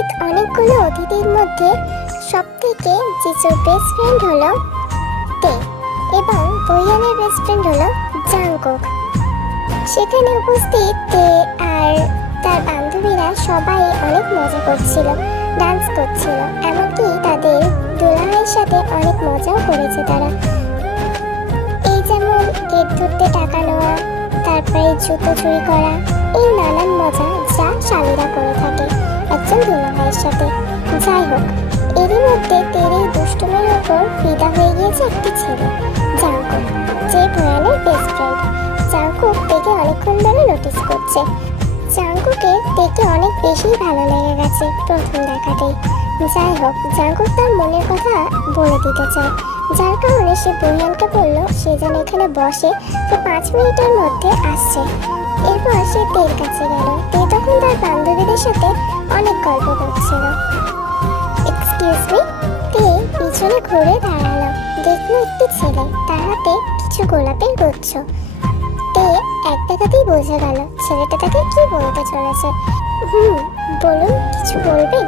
উপস্থিত অনেকগুলো অতিথির মধ্যে সবথেকে জিজুর বেস্ট ফ্রেন্ড হলো তে এবং বইয়ানের বেস্ট ফ্রেন্ড হলো জাংকুক। সেখানে উপস্থিত তে আর তার বান্ধবীরা সবাই অনেক মজা করছিল ডান্স করছিল, এমনকি তাদের দুলাভাইয়ের সাথে অনেক মজাও করেছে তারা। এই যেমন গেট ধরতে টাকা নেওয়া, তারপরে জুতো চুরি করা, এই নানান মজা যা শালীরা করে থাকে। একজন দুলাভাইয়ের সাথে। যাই হোক, এরই মধ্যে তের দুষ্টুমের ওপর ফিদা হয়ে গিয়েছে একটি ছেলে জাঙ্কুক যে ভয়ানের বেস্ট ফ্রেন্ড জাঙ্কুক তেকে অনেকক্ষণ ধরে নোটিস করছে। জাঙ্কুকে তেকে অনেক বেশি ভালো লেগে গেছে প্রথম দেখাতেই যাই হোক জাঙ্কুক তার মনের কথা বলে দিতে চায়। যার কারণে সে বইয়ানকে বলল, সে যেন এখানে বসে, তো পাঁচ মিনিটের মধ্যে আসছে। এরপর সে তের কাছে গেল। তে তখন তার বান্ধবীদের সাথে অনেক গল্প করছিল। এক্সকিউজ মি তে পিছনে ঘুরে দাঁড়াল। দেখল একটি ছেলে, তার হাতে কিছু গোলাপের গুচ্ছ। তে এক দেখাতেই বোঝা গেল, ছেলেটা তাকে কি বলতে চলেছে? হুম, বলুন, কিছু বলবেন?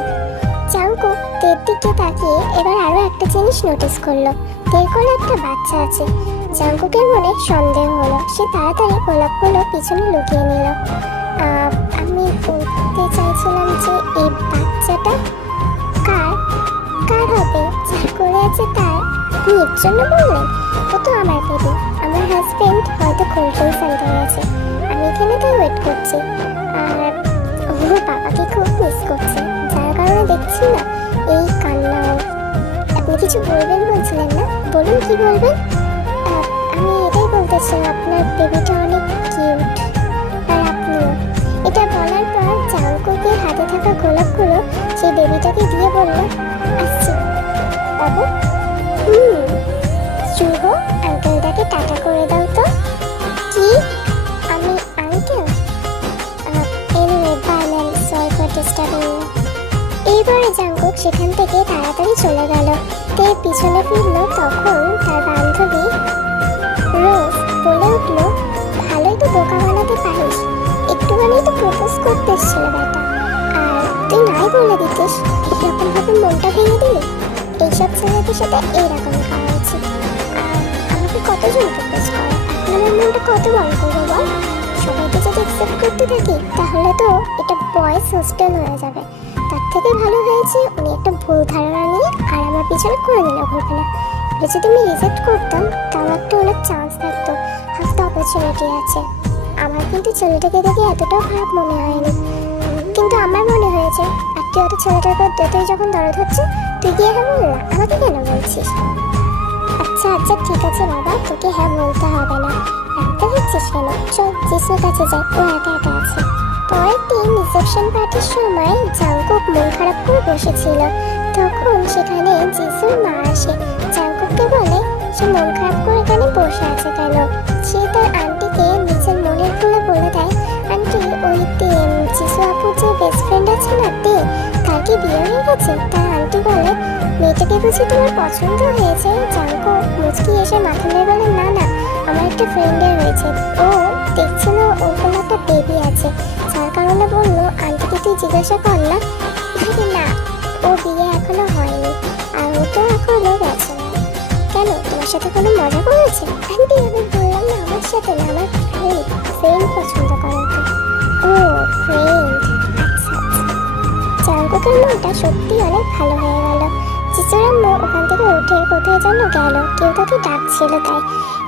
চাঙ্কু তের দিকে তাকিয়ে এবার আরও একটা জিনিস নোটিস করল। তের কোলে একটা বাচ্চা আছে। জাঙ্কুকের মনে সন্দেহ হলো, সে তাড়াতাড়ি গোলাপগুলো পিছনে লুকিয়ে নিল। বলতে চাইছিলাম যে এই বাচ্চাটা কার কার হবে? যার করে আছে তার আপনি জন্য বললেন ও তো আমার বেবি আমার হাজবেন্ড হয়তো ড্রিঙ্কস আনতে গেছে আমি এখানে তাই ওয়েট করছি? আর ওর বাবাকে খুব মিস করছে। যার কারণে দেখছি না এই কান্না আপনি কিছু বলবেন বলছিলেন না? বলুন কি বলবেন? আমি এটাই বলতেছিলাম আপনার বেবিটা অনেক কিউট আর আপনিও। নাই বলে এরকম ভাবে মনটা ভেঙে দিলি? এইসব ছেলেদের সাথে এইরকম করা উচিত। আমাকে কতজন প্রপোজ করে? এখন আমার মনটা কত বড় করব বল? সবাইকে যদি অ্যাকসেপ্ট করতে থাকি, তাহলে তো এটা বয়েজ হোস্টেল হয়ে যাবে। তার থেকে ভালো হয়েছে উনি একটা ভুল ধারণা নিয়ে আর আমার পিছনে কোনোদিনও ঘুরবে না। এটা যদি আমি রিজেক্ট করতাম, তাও একটা ওনার চান্স থাকতো। হাফ অপরচুনিটি আছে। আমার কিন্তু ছেলেটাকে দেখে এতটাও খারাপ মনে হয়নি। কিন্তু আমার মনে হয়েছে তুই ছেলেটার উপর তুই যখন দরদ হচ্ছে, তুই গিয়ে হ্যাঁ বল, আমাকে কেন বলছিস? আচ্ছা আচ্ছা ঠিক আছে বাবা, তোকে হ্যাঁ বলতে হবে না। রাখতে হচ্ছিস কেন? চল, জিসুর কাছে যাই, ও একা একা আছে। পরের দিন রিসেপশন পার্টির সময় জাংকুক মন খারাপ করে বসেছিল। তখন সেখানে জিসুর মা আসে। জাংকুককে বলে, সে মন খারাপ করে এখানে বসে আছে কেন? সে তার আপুর যে বেস্ট ফ্রেন্ড আছে না, তে তার কি বিয়ে হয়ে গেছে, তার আন্টি বলে, মেয়েটাকে বুঝি তোমার পছন্দ হয়েছে? জাঙ্কু মুচকি এসে মাথা মেয়ে বলে, না না, আমার একটা ফ্রেন্ডের রয়েছে ও দেখছে না, ওর কোনো একটা বেবি আছে। যার কারণে বলল, আন্টিকে তুই জিজ্ঞাসা কর না? না, ও বিয়ে এখনও হয়নি। আর ও তো এখনও গেছে কেন, তোমার সাথে কোনো মজা করেছে সত্যি অনেক ভালো হয়ে গেল। চিচুরাম্মু ওখান থেকে উঠে কোথায় যেন গেল, কেউ তাকে ডাকছিল তাই।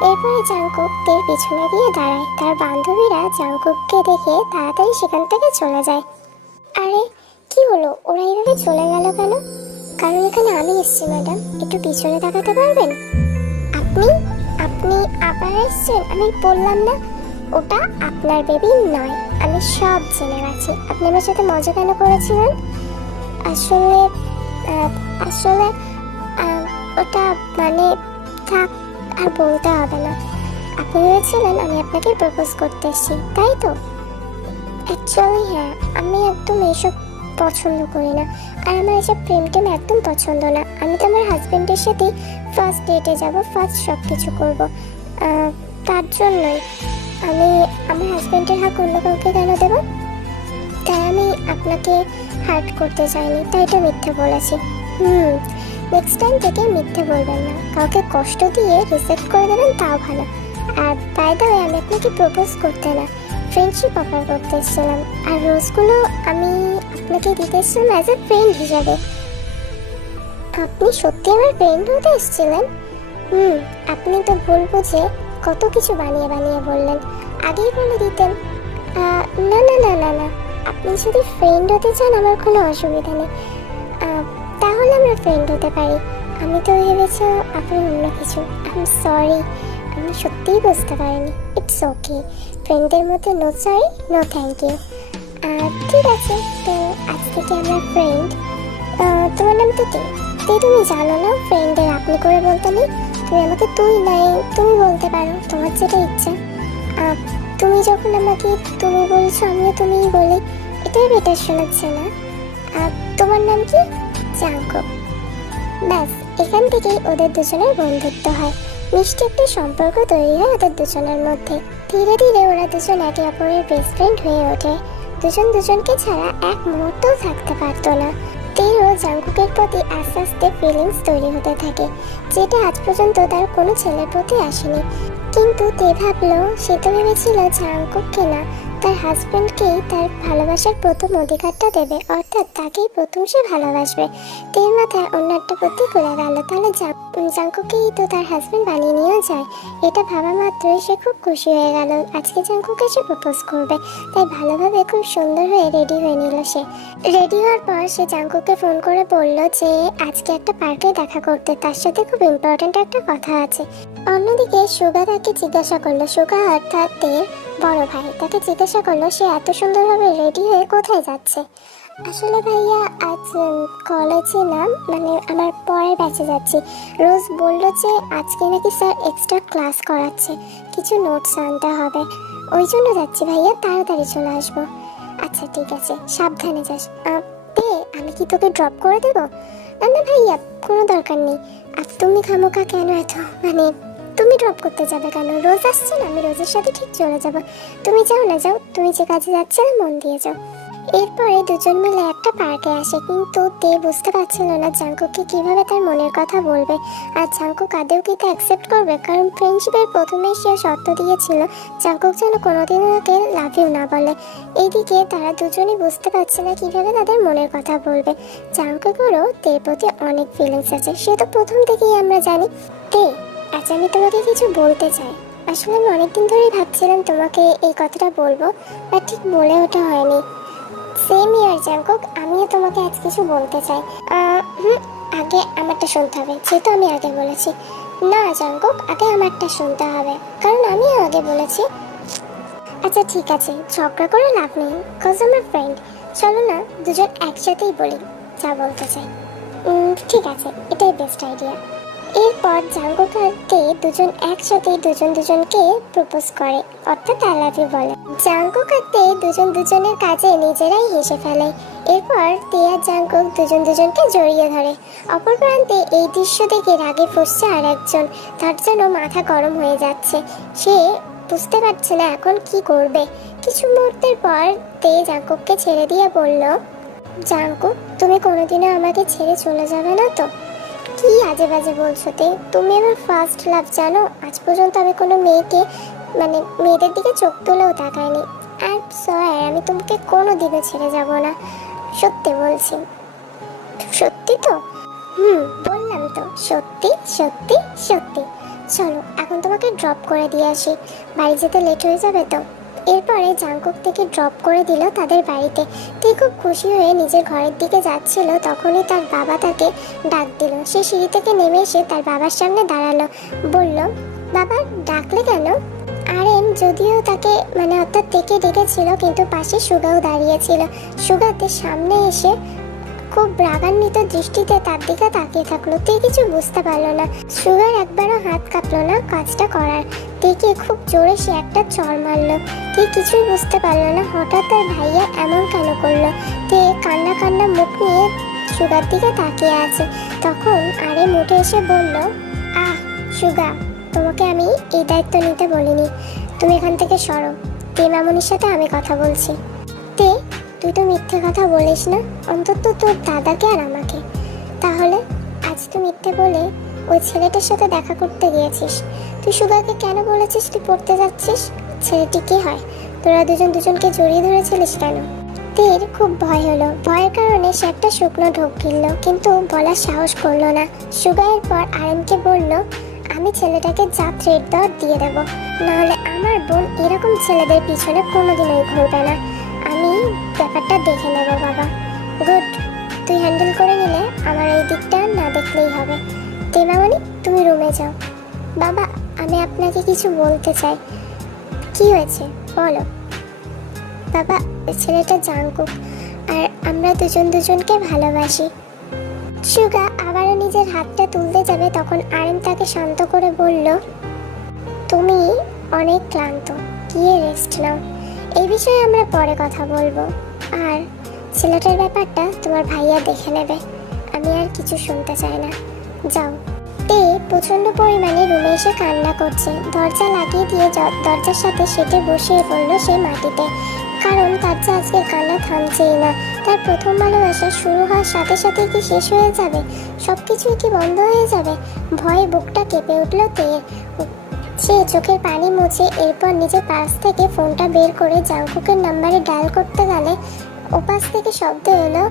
এরপরে জাঙ্কুক তের পিছনে গিয়ে দাঁড়ায়। তার বান্ধবীরা জাঙ্কুককে দেখে তাড়াতাড়ি সেখান থেকে চলে যায়। আরে, কি হলো? ওরা এইভাবে চলে গেল কেন? কারণ এখানে আমি এসছি, ম্যাডাম। একটু পিছনে তাকাতে পারবেন? আপনি আপনি আবার এসছেন? আমি বললাম না, ওটা আপনার বেবি নয়। আমি সব জেনে গেছি। আপনি আমার সাথে মজা কেন করেছিলেন? আসলে আসলে ওটা মানে থাক, আর বলতে হবে না। আপনি ভেবেছিলেন আমি আপনাকে প্রপোজ করতে এসেছি, তাই তো? অ্যাকচুয়ালি হ্যাঁ আমি একদম এইসব পছন্দ করি না। আর আমার এসব প্রেম একদম পছন্দ না। আমি তো আমার হাজব্যান্ডের সাথেই ফার্স্ট ডেটে যাব ফার্স্ট সব কিছু করব তার জন্যই আমি, আমার হাজব্যান্ডের হাক অন্য কাউকে কেন দেবো? তাই আমি আপনাকে হার্ট করতে চাইনি, তাই তো মিথ্যে বলেছি। হুম নেক্সট টাইম থেকে মিথ্যে বলবেন না। কাউকে কষ্ট দিয়ে রিসেপ্ট করে দেবেন, তাও ভালো। আর বাই দ্য ওয়ে আমি আপনাকে প্রপোজ করতে না ফ্রেন্ডশিপ অফার করতে এসেছিলাম। আর রোজগুলো আমি আপনাকে দিতে এসেছিলাম অ্যাজ এ ফ্রেন্ড হিসাবে। আপনি সত্যি আমার ফ্রেন্ড হতে এসেছিলেন? হুম, আপনি তো ভুল বুঝে কত কিছু বানিয়ে বানিয়ে বললেন। আগেই বলে দিতেন। না না না না না। আপনি যদি ফ্রেন্ড হতে চান, আমার কোনো অসুবিধা নেই। তাহলে আমরা ফ্রেন্ড হতে পারি। আমি তো ভেবেছি আপনি অন্য কিছু। আই এম সরি আমি সত্যিই বুঝতে পারিনি। ইটস ওকে ফ্রেন্ডদের মধ্যে no sorry no thank you ঠিক আছে, তো আজ থেকে আমরা ফ্রেন্ড তোমার নাম তো তে। তে, তুমি জানো না ফ্রেন্ডের আপনি করে বলতে নেই। তুমি আমাকে তুই নাই তুমি বলতে পারো, তোমার যেটা ইচ্ছা। তুমি যখন আমাকে তুমি বলছো, আমিও তুমিই বলি, এটাই বেটার শোনাচ্ছে না আর তোমার নাম কি? জাঙ্কো ব্যাস, এখান থেকেই ওদের দুজনের বন্ধুত্ব হয়। মিষ্টি একটা সম্পর্ক তৈরি হয় ওদের দুজনের মধ্যে। ধীরে ধীরে ওরা দুজন একে অপরের বেস্ট ফ্রেন্ড হয়ে ওঠে। দুজন দুজনকে ছাড়া এক মুহূর্তও থাকতে পারতো না। তেরও জাঙ্কুকের প্রতি আস্তে আস্তে ফিলিংস তৈরি হতে থাকে, যেটা আজ পর্যন্ত তার কোনো ছেলের প্রতি আসেনি। কিন্তু তে ভাবলো, সে তো ভেবেছিল জাঙ্কুককে না তার হাজব্যান্ডকেই তার ভালোবাসার প্রথম অধিকারটা দেবে, অর্থাৎ তাকেই প্রথম সে ভালোবাসবে। তের মাথায় অন্য একটা বুদ্ধি করে গেল। তাহলে জাঙ্কুকেই তো তার হাজব্যান্ড বানিয়ে নিয়েও যায়। এটা ভাবা মাত্রই সে খুব খুশি হয়ে গেল। আজকে জাঙ্কুকে সে প্রপোজ করবে। তাই ভালোভাবে খুব সুন্দর হয়ে রেডি হয়ে নিল সে। রেডি হওয়ার পর সে জাঙ্কুকে ফোন করে বলল যে, আজকে একটা পার্কে দেখা করতে। তার সাথে খুব ইম্পর্ট্যান্ট একটা কথা আছে। অন্যদিকে সুগা তাকে জিজ্ঞাসা করল। সুগা অর্থাৎ তের বড় ভাই, তাকে জিজ্ঞাসা করল সে এত সুন্দরভাবে রেডি হয়ে কোথায় যাচ্ছে। আসলে ভাইয়া, আজ কলেজে না মানে আমার পরের ব্যাচে যাচ্ছি। রোজ বলল যে আজকে নাকি স্যার এক্সট্রা ক্লাস করাচ্ছে। কিছু নোটস আনতে হবে। ওই জন্য যাচ্ছি ভাইয়া, তাড়াতাড়ি চলে আসব। আচ্ছা ঠিক আছে, সাবধানে যাস। তে, আমি কি তোকে ড্রপ করে দেবো? না না ভাইয়া, কোনো দরকার নেই। আর তুমি খামোকা কেন এত? মানে তুমি ড্রপ করতে যাবে কেন? রোজ আসছে না? আমি রোজের সাথে ঠিক চলে যাব। তুমি যাও না, যাও। তুমি যে কাজে যাচ্ছে না, মন দিয়ে যাও। এরপরে দুজন মিলে একটা পার্কে আসে, কিন্তু তে বুঝতে পারছিল না জাঙ্কুককে কীভাবে তার মনের কথা বলবে। আর জাঙ্কুক আদেও কি তা অ্যাকসেপ্ট করবে? কারণ ফ্রেন্ডশিপের প্রথমে সে শর্ত দিয়েছিল, জাঙ্কুক যেন কোনোদিন ওকে লাভ ইউ না বলে। এইদিকে তারা দুজনেই বুঝতে পারছে না কীভাবে তাদের মনের কথা বলবে। জাঙ্কুকেরও তের প্রতি অনেক ফিলিংস আছে। সে তো প্রথম থেকেই আমরা জানি। তে আচ্ছা আমি তোমাকে কিছু বলতে চাই। আসলে আমি অনেকদিন ধরেই ভাবছিলাম তোমাকে এই কথাটা বলব বা ঠিক বলে ওঠা হয়নি। সেম ইয়ার জাঙ্কুক আমিও তোমাকে আজ কিছু বলতে চাই। হুম, আগে আমারটা শুনতে হবে, যেহেতু আমি আগে বলেছি। না জাঙ্কুক আগে আমারটা শুনতে হবে, কারণ আমিও আগে বলেছি। আচ্ছা ঠিক আছে, ঝগড়া করে লাভ নেই কজ আমার ফ্রেন্ড চলো না, দুজন একসাথেই বলি, যা বলতে চাই। ঠিক আছে, এটাই বেস্ট আইডিয়া এরপর জাঙ্কুক আর দুজন একসাথে দুজন দুজনকে প্রপোজ করে। অর্থাৎ ইউ বলে। জাঙ্কুক আর দুজন দুজনের কাজে নিজেরাই হেসে ফেলে। এরপর আর জাঙ্কুক দুজন দুজনকে জড়িয়ে ধরে। অপর প্রান্তে এই দৃশ্য দেখে রাগে ফুসছে আর একজন তার জন্য মাথা গরম হয়ে যাচ্ছে। সে বুঝতে পারছে না এখন কি করবে। কিছু মুহূর্তের পর তে জাঙ্কুককে ছেড়ে দিয়ে বলল জাঙ্কুক তুমি কোনোদিনও আমাকে ছেড়ে চলে যাবে না তো? কি আজে বাজে বলছো তে? তুমি আমার ফার্স্ট লাভ জানো? আজ পর্যন্ত আমি কোনো মেয়েকে মানে মেয়েদের দিকে চোখ তুলেও তাকাইনি। আর সয়ার আমি তোমাকে কোনো দিনও ছেড়ে যাব না। সত্যি বলছি। সত্যি তো? হুম, বললাম তো। সত্যি সত্যি সত্যি। চলো, এখন তোমাকে ড্রপ করে দিয়ে আসি। বাড়ি যেতে লেট হয়ে যাবে তো? এরপরে জাংকুক থেকে ড্রপ করে দিল তাদের বাড়িতে। তে খুব খুশি হয়ে নিজের ঘরের দিকে যাচ্ছিল, তখনই তার বাবা তাকে ডাক দিল। সে সিঁড়ি থেকে নেমে এসে তার বাবার সামনে দাঁড়াল। বলল, বাবা, ডাকলে কেন? আরেন যদিও তাকে মানে অর্থাৎ থেকে ডেকেছিল, কিন্তু পাশে সুগাও দাঁড়িয়েছিল। সুগাতে সামনে এসে খুব রাগান্বিত দৃষ্টিতে তার দিকে তাকিয়ে থাকল। তে কিছু বুঝতে পারল না। সুগার একবারও হাত কাঁপলো না কাজটা করার। তেকে খুব জোরে সে একটা চড় মারলো। তে কিছুই বুঝতে পারল না। হঠাৎ তার ভাইয়া এমন কেন করল? তে কান্না কান্না মুখ নিয়ে সুগার দিকে তাকিয়ে আছে। তখন আরে মুঠে এসে বলল, আহ, সুগা, তোমাকে আমি এই দায়িত্ব নিতে বলিনি। তুমি এখান থেকে সরো। তে মামনির সাথে আমি কথা বলছি। তে, তুই তো মিথ্যে কথা বলিস না। অন্তত তোর দাদাকে আর আমাকে। তাহলে আজ তো মিথ্যে বলে ওই ছেলেটার সাথে দেখা করতে গিয়েছিস। তুই সুগাকে কেন বলেছিস তুই পড়তে যাচ্ছিস? ছেলেটি কি হয়? তোরা দুজন দুজনকে জড়িয়ে ধরেছিলিস কেন? তীর খুব ভয় হলো। ভয়ের কারণে সে একটা শুকনো ঢোক গিলল, কিন্তু বলার সাহস করল না। সুগায়ের পর আরেনকে বলল, আমি ছেলেটাকে যা থ্রেড দেওয়ার দিয়ে দেবো। নাহলে আমার বোন এরকম ছেলেদের পিছনে কোনোদিনই ঘুরবে না। আমি ব্যাপারটা দেখে নেব, বাবা। গুড, তুই হ্যান্ডেল করে নিলে আমার এই দিকটা না দেখলেই হবে। দেবামণি তুমি রুমে যাও। বাবা, আমি আপনাকে কিছু বলতে চাই। কি হয়েছে? বলো। বাবা, ছেলেটা জাঙ্কুক, আর আমরা দুজন দুজনকে ভালোবাসি। সুগা আবারও নিজের হাতটা তুলতে যাবে তখন আরেন তাকে শান্ত করে বলল, তুমি অনেক ক্লান্ত, গিয়ে রেস্ট নাও। এই বিষয়ে আমরা পরে কথা বলব। আর ছেলেটার ব্যাপারটা তোমার ভাইয়া দেখে নেবে। আমি আর কিছু শুনতে চাই না। যাও। তে প্রচণ্ড পরিমাণে রুমে এসে কান্না করছে। দরজা লাগিয়ে দিয়ে দরজার সাথে সেটে বসিয়ে পড়ল সে মাটিতে, কারণ তার যে আজকে কান্না থামছেই না। তার প্রথম ভালোবাসা শুরু হওয়ার সাথে সাথে কি শেষ হয়ে যাবে? সব কিছুই কি বন্ধ হয়ে যাবে? ভয়ে বুকটা কেঁপে উঠল তে সে চোখের পানি মুছে এরপর নিজের পাশ থেকে ফোনটা বের করে জাংকুকের নাম্বারে ডায়াল করতে গেলে ওপাশ থেকে শব্দ এলো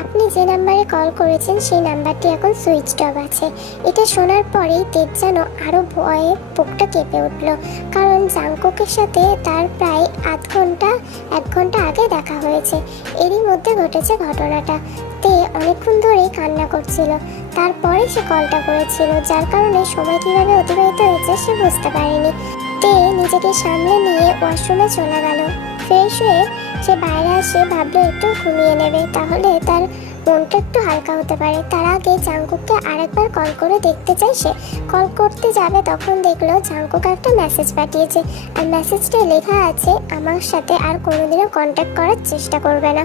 আপনি যে নাম্বারে কল করেছেন, সেই নাম্বারটি এখন সুইচ অফ আছে। এটা শোনার পরেই তেজ যেন আরও ভয়ে বুকটা কেঁপে উঠল। কারণ জাংকুকের সাথে তার প্রায় আধ ঘণ্টা, এক ঘণ্টা আগে দেখা হয়েছে। এরই মধ্যে ঘটেছে ঘটনাটা। তে অনেকক্ষণ ধরেই কান্না করছিল। তারপরে সে কলটা করেছিল, যার কারণে সময় কীভাবে অতিবাহিত হয়েছে সে বুঝতে পারেনি। তে নিজেকে সামলে নিয়ে ওয়াশরুমে চলে গেল। ফ্রেশ হয়ে সে বাইরে আসে ভাবলো একটু ঘুমিয়ে নেবে, তাহলে তার মনটা একটু হালকা হতে পারে। তার আগে জাঙ্কুককে আরেকবার কল করে দেখতে চাই সে। কল করতে যাবে তখন দেখল জাঙ্কুক একটা মেসেজ পাঠিয়েছে। আর মেসেজটায় লেখা আছে, আমার সাথে আর কোনোদিনও কন্ট্যাক্ট করার চেষ্টা করবে না।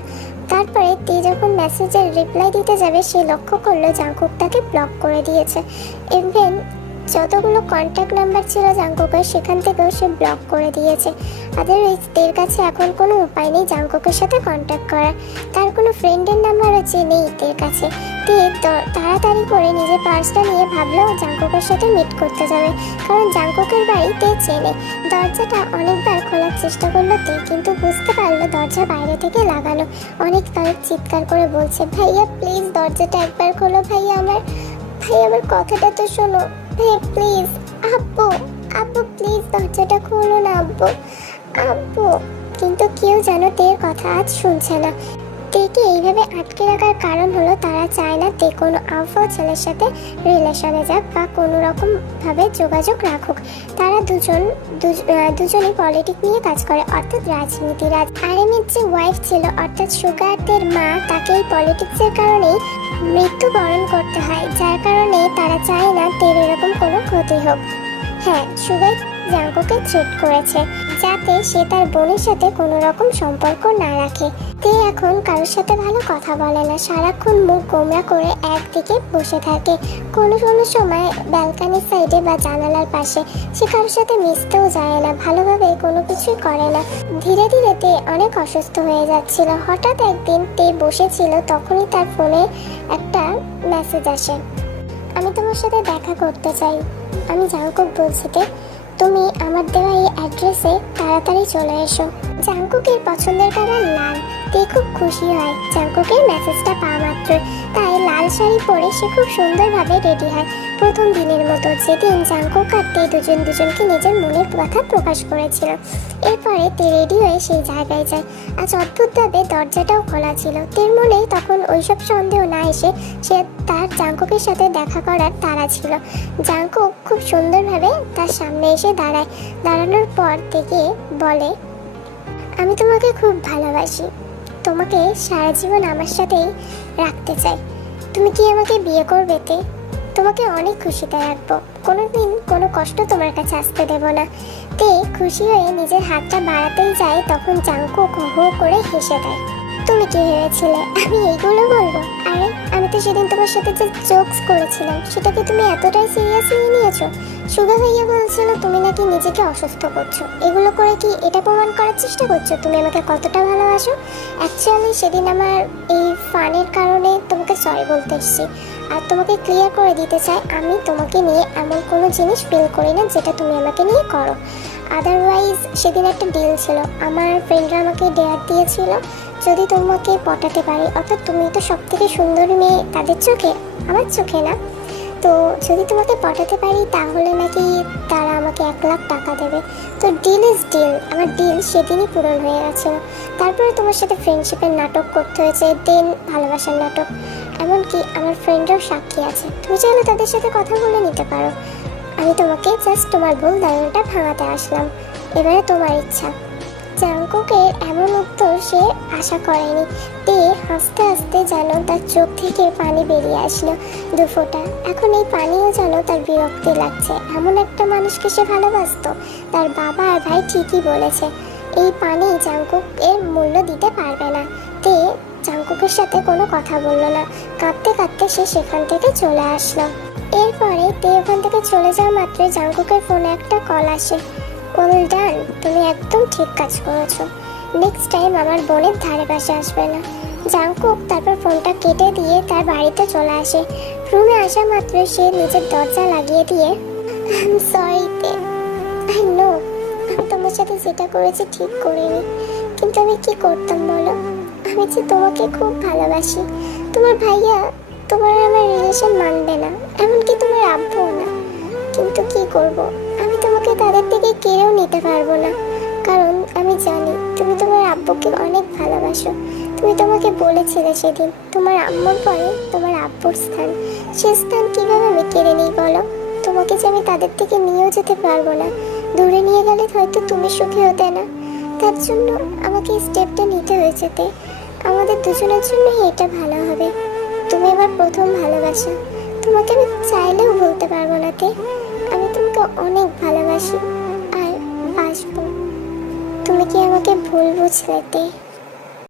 তারপরে তে যখন মেসেজের রিপ্লাই দিতে যাবে, সে লক্ষ্য করল জাঙ্কুক তাকে ব্লক করে দিয়েছে। ইভেন যতগুলো কন্ট্যাক্ট নাম্বার ছিল জাঙ্কুকের, সেখান থেকেও সে ব্লক করে দিয়েছে। আদারওয়াইজ কাছে এখন কোনো উপায় নেই জাঙ্কুকের সাথে কন্ট্যাক্ট করার। তার কোনো ফ্রেন্ডের নাম্বার আছে নেই তের কাছে। তে তাড়াতাড়ি করে নিজের পার্সটা নিয়ে ভাবলো জাঙ্কুকের সাথে মিট করতে যাবে। কারণ জাঙ্কুকের বাড়ি তে চেনে দরজাটা অনেকবার খোলার চেষ্টা করল তে, কিন্তু বুঝতে পারল দরজা বাইরে থেকে লাগানো। অনেক তার চিৎকার করে বলছে, ভাইয়া প্লিজ দরজাটা একবার খোলো ভাইয়া আমার। ভাই আমার কথাটা তো শোনো। ভাই প্লিজ আব্বু আব্বু প্লিজ দরজাটা খুলুন, আব্বু। আব্বু, কিন্তু কেউ যেন তের কথা আজ শুনছে না। তেকে এইভাবে আটকে রাখার কারণ হলো তারা চায় না তে কোনো আলফা ছেলের সাথে রিলেশনে যাক বা কোনো রকম ভাবে যোগাযোগ রাখুক। তারা দুজন দুজনেই পলিটিক নিয়ে কাজ করে, অর্থাৎ রাজনীতি রাজ আরেমের যে ওয়াইফ ছিল, অর্থাৎ সুগারদের মা, তাকে এই পলিটিক্সের কারণেই মৃত্যুবরণ করতে হয়, যার কারণে তারা চায় না তের এরকম কোনো ক্ষতি হোক। হ্যাঁ সুগার জাঙ্কুকে থ্রেট করেছে, যাতে সে তার বোনের সাথে কোনো রকম সম্পর্ক না রাখে। তে এখন কারোর সাথে ভালো কথা বলে না, সারাক্ষণ মুখ গোমরা করে একদিকে বসে থাকে। কোনো কোনো সময় ব্যালকানির সাইডে বা জানালার পাশে সে কারোর সাথে মিশতেও যায় না, ভালোভাবে কোনো কিছুই করে না। ধীরে ধীরে তে অনেক অসুস্থ হয়ে যাচ্ছিল। হঠাৎ একদিন তে বসেছিল, তখনই তার ফোনে একটা মেসেজ আসে। আমি তোমার সাথে দেখা করতে চাই। আমি জাঙ্কুক বলছি তে। তুমি আমার দেওয়া এই অ্যাড্রেসে তাড়াতাড়ি চলে এসো। জাঙ্কুকের পছন্দের কালার লাল। তে খুব খুশি হয়। জাঙ্কুকের মেসেজটা পাওয়া মাত্র তাই লাল শাড়ি পরে সে খুব সুন্দরভাবে রেডি হয়। প্রথম দিনের মতো যেদিন জাঙ্কুক আর তে দুজন দুজনকে নিজের মনের কথা প্রকাশ করেছিল। এরপরে তে রেডি হয়ে সেই জায়গায় যায়। আজ অদ্ভুতভাবে দরজাটাও খোলা ছিল। তের মনে তখন ওইসব সন্দেহ না এসে সে তার জাঙ্কুকের সাথে দেখা করার তাড়া ছিল। জাঙ্কুক খুব সুন্দরভাবে তার সামনে এসে দাঁড়ায়। দাঁড়ানোর পর থেকে বলে, আমি তোমাকে খুব ভালোবাসি। তোমাকে সারা জীবন আমার সাথেই রাখতে চাই। তুমি কি আমাকে বিয়ে করবে তে? তোমাকে অনেক খুশিতে রাখব। কোনোদিন কোনো কষ্ট তোমার কাছে আসতে দেব না। তে খুশি হয়ে নিজের হাতটা বাড়াতেই যায়, তখন জাঙ্কু হো হো করে হেসে দেয়। তুমি কি ভেবেছিলে আমি এইগুলো বলব। আরে, আমি তো সেদিন তোমার সাথে যে জোকস করেছিলাম। সেটাকে তুমি এতটাই সিরিয়াসলি নিয়েছো? সুগা ভাইয়া বলছিল, তুমি নাকি নিজেকে অসুস্থ করছ। এগুলো করে কি এটা প্রমাণ করার চেষ্টা করছ? তুমি আমাকে কতটা ভালোবাসো? অ্যাকচুয়ালি সেদিন আমার এই ফানের কারণে তোমাকে সরি বলতে এসেছি। আর তোমাকে ক্লিয়ার করে দিতে চাই, আমি তোমাকে নিয়ে এমন কোনো জিনিস ফিল করি না যেটা তুমি আমাকে নিয়ে করো। আদারওয়াইজ সেদিন একটা ডিল ছিল। আমার ফ্রেন্ডরা আমাকে ডেয়ার দিয়েছিল। যদি তোমাকে পটাতে পারি, অর্থাৎ তুমি তো সব থেকে সুন্দর মেয়ে তাদের চোখে, আমার চোখে না। তো যদি তোমাকে পটাতে পারি, তাহলে নাকি তারা আমাকে এক লাখ টাকা দেবে। তো ডিল ইজ ডিল আমার ডিল সেদিনই পূরণ হয়ে গেছিল তারপরে তোমার সাথে ফ্রেন্ডশিপের নাটক করতে হয়েছে, দেন ভালোবাসার নাটক। এমনকি আমার ফ্রেন্ডরাও সাক্ষী আছে। তুমি চাইলে তাদের সাথে কথা বলে নিতে পারো। আমি তোমাকে জাস্ট তোমার ভুল ধারণাটা ভাঙাতে আসলাম। এবারে তোমার ইচ্ছা। জাঙ্কুকের এমন উত্তর সে আশা করেনি। তে হাসতে হাসতে যেন তার চোখ থেকে পানি বেরিয়ে আসলো দু ফোঁটা এখন এই পানিও যেন তার বিরক্তি লাগছে। এমন একটা মানুষকে সে ভালোবাসতো। তার বাবা আর ভাই ঠিকই বলেছে, এই পানি জাঙ্কুকের মূল্য দিতে পারবে না। তে জাঙ্কুকের সাথে কোনো কথা বলল না। কাঁদতে কাঁদতে সে সেখান থেকে চলে আসলো। এরপরে তে ওখান থেকে চলে যাওয়া মাত্রই জাঙ্কুকের ফোনে একটা কল আসে। ওয়েল ডান তুমি একদম ঠিক কাজ করেছ। নেক্সট টাইম আমার বোনের ধারে পাশে আসবে না। জাংকুক তারপর ফোনটা কেটে দিয়ে তার বাড়িতে চলে আসে। রুমে আসা মাত্রই সে নিজের দরজা লাগিয়ে দিয়ে সরি তে আই নো আমি তোমার সাথে যেটা করেছি ঠিক করিনি। কিন্তু আমি কি করতাম বলো? আমি যে তোমাকে খুব ভালোবাসি। তোমার ভাইয়া তোমার আমার রিলেশন মানবে না। এমনকি তোমার আব্বুও না। কিন্তু কি করব? তাদের থেকে কেড়েও নিতে পারব না। কারণ আমি জানি তুমি তোমার আব্বুকে অনেক ভালোবাসো। তুমি তোমাকে বলেছিলে সেদিন তোমার আম্মুর পরে তোমার আব্বুর স্থান। সে স্থান কীভাবে আমি কেড়ে নিই বলো? তোমাকে যে আমি তাদের থেকে নিয়েও যেতে পারব না। দূরে নিয়ে গেলে হয়তো তুমি সুখী হতে না। তার জন্য আমাকে এই স্টেপটা নিতে হয়েছে তে আমাদের দুজনের জন্যই এটা ভালো হবে। তুমি আমার প্রথম ভালোবাসা। তোমাকে আমি চাইলেও বলতে পারব না তে। আমি তোমাকে অনেক ভালোবাসি। আর বাসবো তুমি কি আমাকে ভুল বুঝলে তে